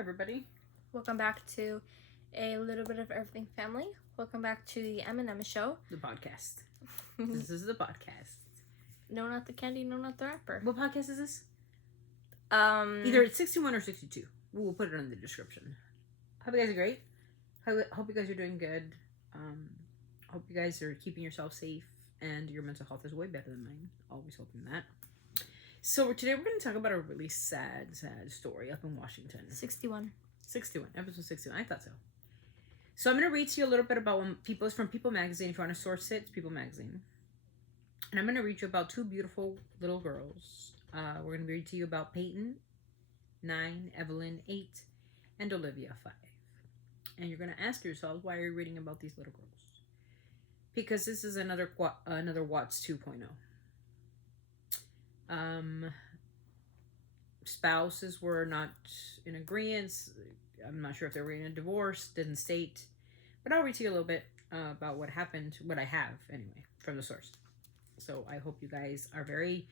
everybody. Welcome back to a little bit of everything family. Welcome back to the M&M show. The podcast. This is the podcast. No, not the candy. No, not the rapper. What podcast is this? Either it's 61 or 62. We'll put it in the description. Hope you guys are great. Hope you guys are doing good. Hope you guys are keeping yourself safe and your mental health is way better than mine. Always hoping that. So today we're going to talk about a really sad story up in Washington. 61. 61. Episode 61. I thought so. So I'm going to read to you a little bit about it's from People Magazine. If you want to source it, it's People Magazine. And I'm going to read you about two beautiful little girls. We're going to read to you about Peyton, 9, Evelyn, 8, and Olivia, 5. And you're going to ask yourselves, why are you reading about these little girls? Because this is another Watts 2.0. Spouses were not in agreement. I'm not sure if they were in a divorce, didn't state. But I'll read to you a little bit about what happened, what I have anyway, from the source. So I hope you guys are very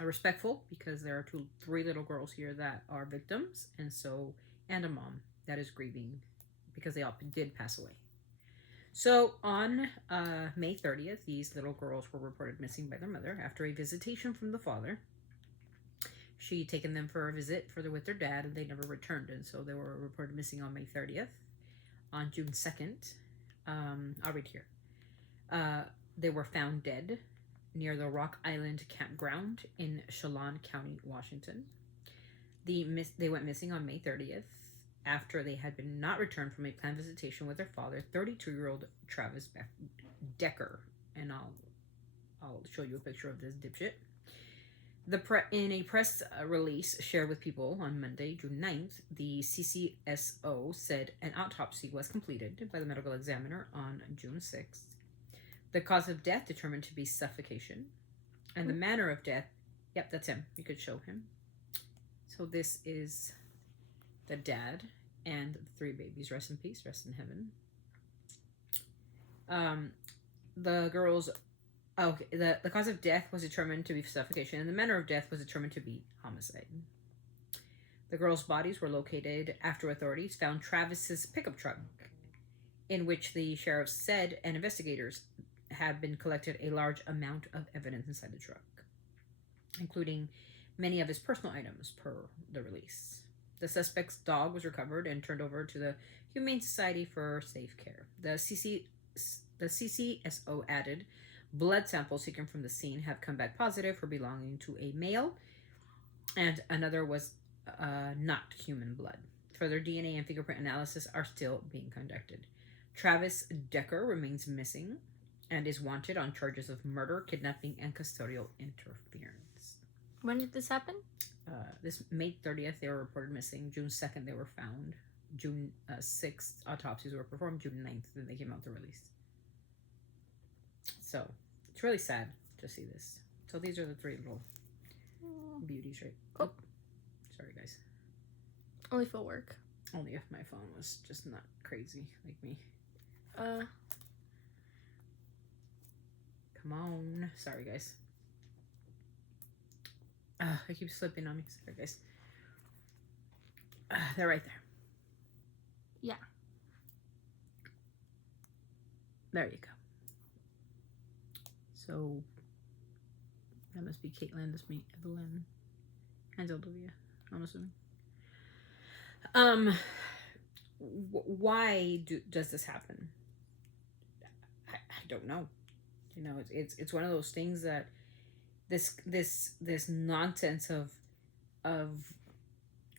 respectful, because there are 3 little girls here that are victims, and a mom that is grieving because they all did pass away. So on May 30th, these little girls were reported missing by their mother after a visitation from the father. She'd taken them for a visit with their dad, and they never returned, and so they were reported missing on May 30th. On June 2nd, I'll read here. They were found dead near the Rock Island campground in Chelan County, Washington. They went missing on May 30th after they had been not returned from a planned visitation with their father, 32-year-old Travis Decker. And I'll show you a picture of this dipshit. In a press release shared with People on Monday, June 9th, the CCSO said an autopsy was completed by the medical examiner on June 6th. The cause of death determined to be suffocation. And the manner of death, yep, that's him. You could show him. So this is the dad and the 3 babies. Rest in peace, rest in heaven. The girls... Okay, the cause of death was determined to be suffocation, and the manner of death was determined to be homicide. The girls' bodies were located after authorities found Travis's pickup truck, in which the sheriff said and investigators had been collected a large amount of evidence inside the truck, including many of his personal items, per the release. The suspect's dog was recovered and turned over to the Humane Society for safe care. The CCSO added, blood samples taken from the scene have come back positive for belonging to a male, and another was not human blood. Further DNA and fingerprint analysis are still being conducted. Travis Decker remains missing and is wanted on charges of murder, kidnapping, and custodial interference. When did this happen? This May 30th, they were reported missing. June 2nd, they were found. June 6th, autopsies were performed. June 9th, then they came out to release. So, it's really sad to see this. So these are the 3 little beauties, right? Cool. Oh, sorry, guys. Only for work. Only if my phone was just not crazy like me. Come on. Sorry, guys. I keep slipping on me. Sorry, guys. They're right there. Yeah. There you go. So, that must be Caitlin, this me, Evelyn, and Olivia, I'm assuming. Why does this happen? I don't know. You know, it's one of those things that this nonsense of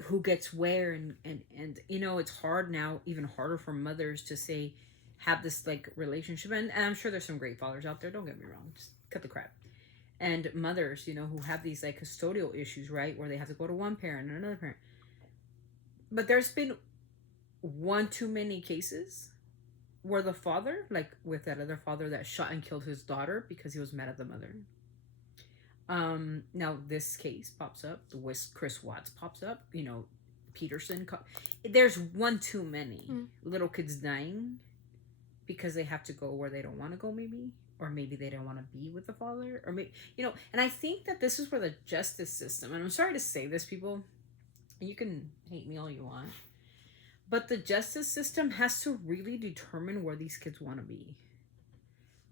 who gets where, and you know, it's hard now, even harder for mothers to say, have this like relationship, and I'm sure there's some great fathers out there, don't get me wrong, just cut the crap. And mothers, you know, who have these like custodial issues, right, where they have to go to one parent and another parent. But there's been one too many cases where the father, like with that other father that shot and killed his daughter because he was mad at the mother. Now this case pops up, the Chris Watts pops up, you know, Peterson. There's one too many little kids dying because they have to go where they don't want to go, maybe, or maybe they don't want to be with the father, or maybe, you know. And I think that this is where the justice system, and I'm sorry to say this, people, And you can hate me all you want. But the justice system has to really determine where these kids want to be.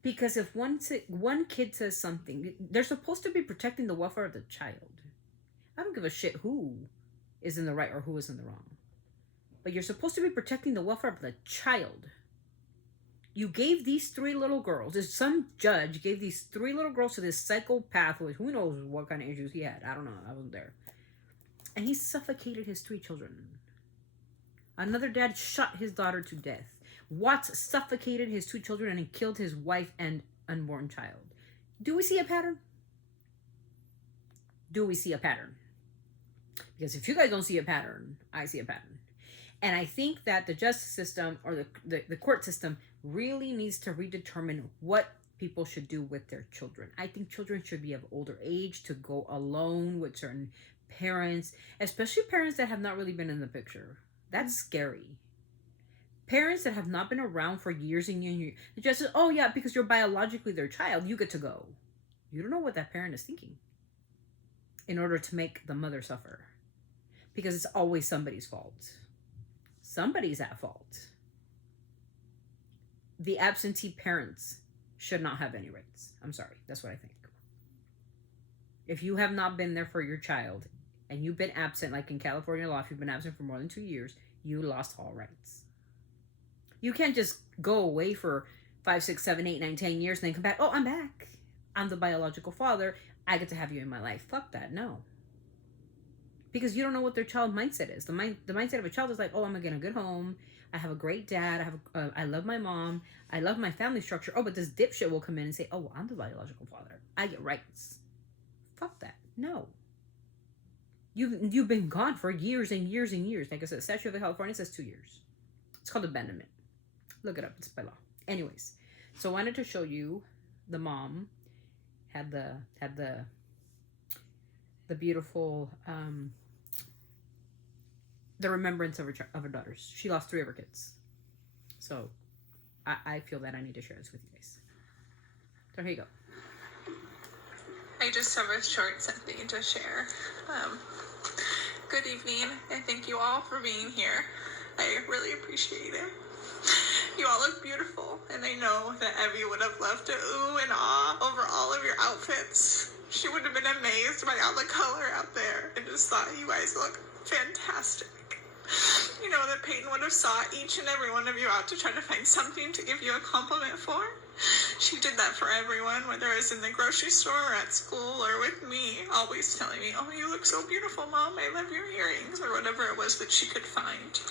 Because if one kid says something, they're supposed to be protecting the welfare of the child. I don't give a shit who is in the right or who is in the wrong. But you're supposed to be protecting the welfare of the child. You gave these 3 little girls, some judge gave these 3 little girls to this psychopath, who knows what kind of issues he had. I don't know. I wasn't there. And he suffocated his 3 children. Another dad shot his daughter to death. Watts suffocated his 2 children and killed his wife and unborn child. Do we see a pattern? Do we see a pattern? Because if you guys don't see a pattern, I see a pattern. And I think that the justice system or the court system really needs to redetermine what people should do with their children. I think children should be of older age to go alone with certain parents, especially parents that have not really been in the picture. That's scary. Parents that have not been around for years and years and years. The judge says, oh yeah, because you're biologically their child, you get to go. You don't know what that parent is thinking in order to make the mother suffer. Because it's always somebody's fault. Somebody's at fault. The absentee parents should not have any rights. I'm sorry. That's what I think. If you have not been there for your child and you've been absent, like in California law, if you've been absent for more than 2 years, you lost all rights. You can't just go away for 5, 6, 7, 8, 9, 10 years and then come back. Oh, I'm back. I'm the biological father. I get to have you in my life. Fuck that. No. Because you don't know what their child mindset is. The mindset of a child is like, oh, I'm going to get a good home. I have a great dad. I love my mom. I love my family structure. Oh, but this dipshit will come in and say, oh, I'm the biological father. I get rights. Fuck that. No. You've been gone for years and years and years. Like I said, the statute of California says 2 years. It's called abandonment. Look it up. It's by law. Anyways, so I wanted to show you the mom had the beautiful the remembrance of her daughters. She lost 3 of her kids. So I feel that I need to share this with you guys. So here you go. I just have a short something to share. Good evening, and thank you all for being here. I really appreciate it. You all look beautiful, and I know that Evie would have loved to ooh and ah over all of your outfits. She would have been amazed by all the color out there and just thought you guys look fantastic. You know that Peyton would have sought each and every one of you out to try to find something to give you a compliment for. She did that for everyone, whether it was in the grocery store or at school or with me, always telling me, oh, you look so beautiful, Mom. I love your earrings, or whatever it was that she could find.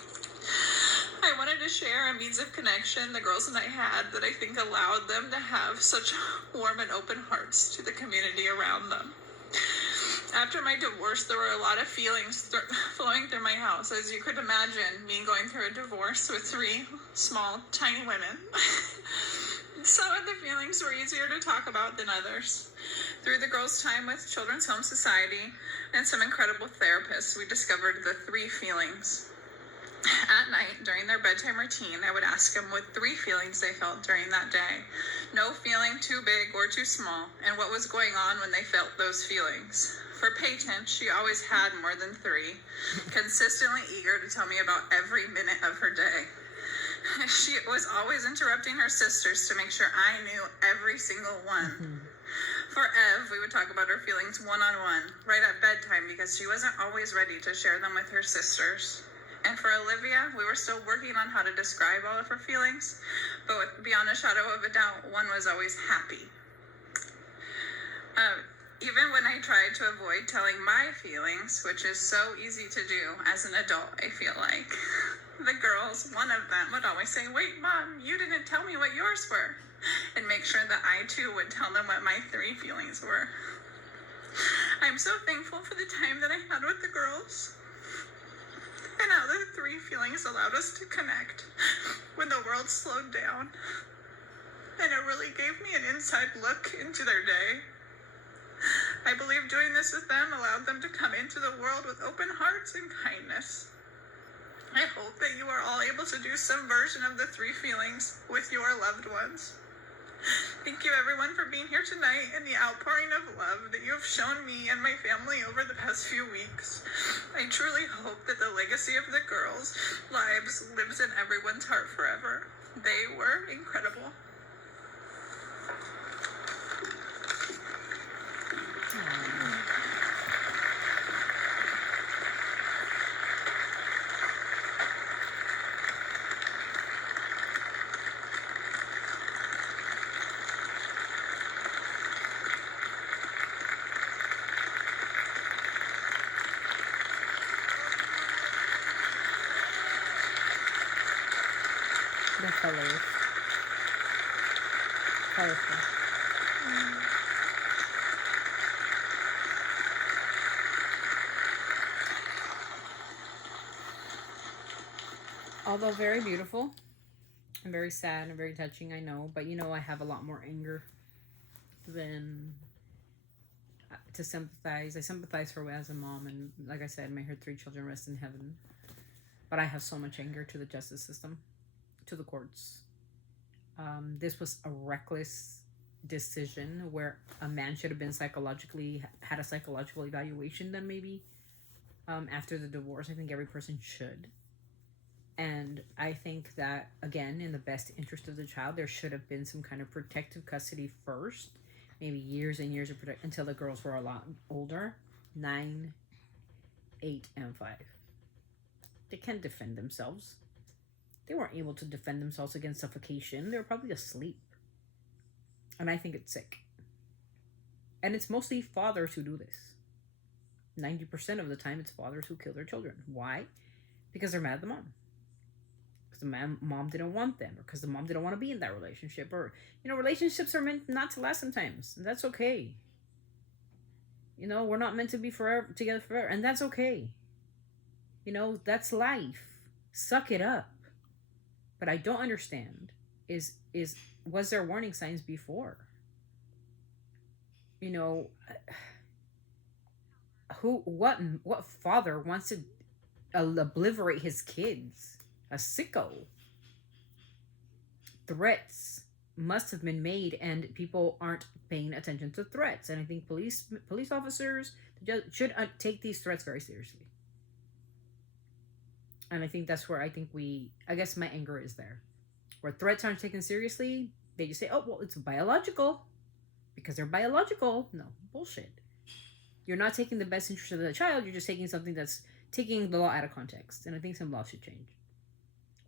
I wanted to share a means of connection the girls and I had that I think allowed them to have such warm and open hearts to the community around them. After my divorce, there were a lot of feelings flowing through my house. As you could imagine, me going through a divorce with 3 small, tiny women. Some of the feelings were easier to talk about than others. Through the girls' time with Children's Home Society and some incredible therapists, we discovered the 3 feelings. At night, during their bedtime routine, I would ask them what 3 feelings they felt during that day. No feeling too big or too small, and what was going on when they felt those feelings. For Peyton, she always had more than 3, consistently eager to tell me about every minute of her day. She was always interrupting her sisters to make sure I knew every single one. Mm-hmm. For Ev, we would talk about her feelings one-on-one, right at bedtime, because she wasn't always ready to share them with her sisters. And for Olivia, we were still working on how to describe all of her feelings, but beyond a shadow of a doubt, one was always happy. Even when I tried to avoid telling my feelings, which is so easy to do as an adult, I feel like, the girls, one of them would always say, wait, Mom, you didn't tell me what yours were, and make sure that I too would tell them what my 3 feelings were. I'm so thankful for the time that I had with the girls, and how the 3 feelings allowed us to connect when the world slowed down, and it really gave me an inside look into their day. I believe doing this with them allowed them to come into the world with open hearts and kindness. I hope that you are all able to do some version of the 3 feelings with your loved ones. Thank you everyone for being here tonight and the outpouring of love that you have shown me and my family over the past few weeks. I truly hope The colors. Colorful. Although very beautiful and very sad and very touching, I know. But I have a lot more anger than to sympathize. I sympathize for her as a mom, and like I said, may her 3 children rest in heaven. But I have so much anger to the justice system, to the courts. This was a reckless decision where a man should have been had a psychological evaluation done maybe after the divorce. I think every person should. And I think that, again, in the best interest of the child, there should have been some kind of protective custody first. Maybe years and years of until the girls were a lot older. 9, 8, and 5. They can't defend themselves. They weren't able to defend themselves against suffocation. They were probably asleep. And I think it's sick. And it's mostly fathers who do this. 90% of the time, it's fathers who kill their children. Why? Because they're mad at the mom. Because the mom didn't want them. Or because the mom didn't want to be in that relationship. Or, relationships are meant not to last sometimes. And that's okay. We're not meant to be together forever. And that's okay. That's life. Suck it up. But I don't understand was there warning signs before? What father wants to obliterate his kids? A sicko. Threats must have been made, and people aren't paying attention to threats. And I think police officers should take these threats very seriously. And I think that's where I guess my anger is there. Where threats aren't taken seriously, they just say, oh, well, it's biological. Because they're biological. No, bullshit. You're not taking the best interest of the child. You're just taking something that's taking the law out of context. And I think some laws should change.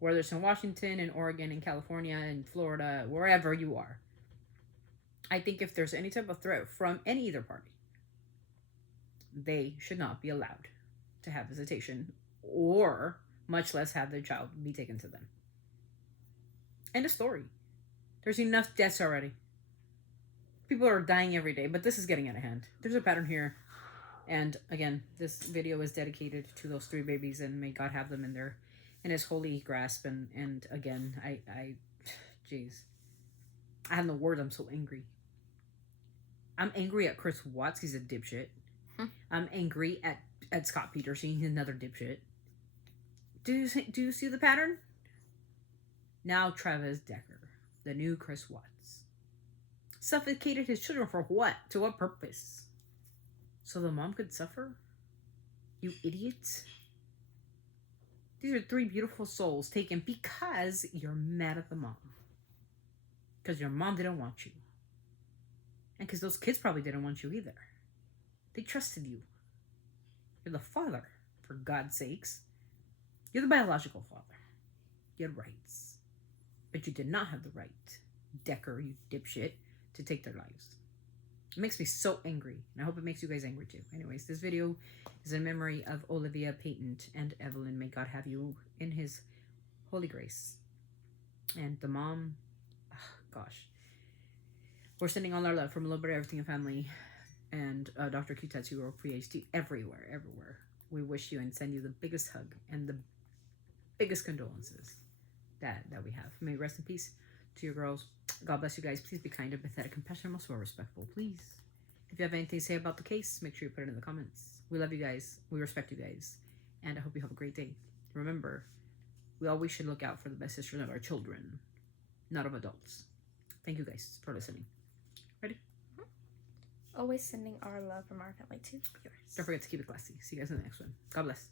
Whether it's in Washington, in Oregon, in California, in Florida, wherever you are. I think if there's any type of threat from either party, they should not be allowed to have visitation or much less have their child be taken to them. End of story. There's enough deaths already. People are dying every day, but this is getting out of hand. There's a pattern here. And again, this video is dedicated to those 3 babies, and may God have them in his holy grasp. And again, jeez. I have no words. I'm so angry. I'm angry at Chris Watts. He's a dipshit. I'm angry at Scott Peterson. He's another dipshit. Do you see the pattern? Now Travis Decker, the new Chris Watts, suffocated his children for what? To what purpose? So the mom could suffer? You idiots. These are 3 beautiful souls taken because you're mad at the mom. Because your mom didn't want you. And because those kids probably didn't want you either. They trusted you. You're the father, for God's sakes. You're the biological father. You had rights. But you did not have the right, Decker, you dipshit, to take their lives. It makes me so angry. And I hope it makes you guys angry too. Anyways, this video is in memory of Olivia, Peyton, and Evelyn. May God have you in his holy grace. And the mom, gosh. We're sending all our love from a little bit of everything in family. And Dr. Q Tattoo, PhD, everywhere. We wish you and send you the biggest hug and the biggest condolences that we have. May rest in peace to your girls. God bless you guys. Please be kind, empathetic, compassionate, most respectful, please. If you have anything to say about the case, make sure you put it in the comments. We love you guys. We respect you guys. And I hope you have a great day. Remember, we always should look out for the best interest of our children, not of adults. Thank you guys for listening. Ready? Always sending our love from our family to yours. Don't forget to keep it classy. See you guys in the next one. God bless.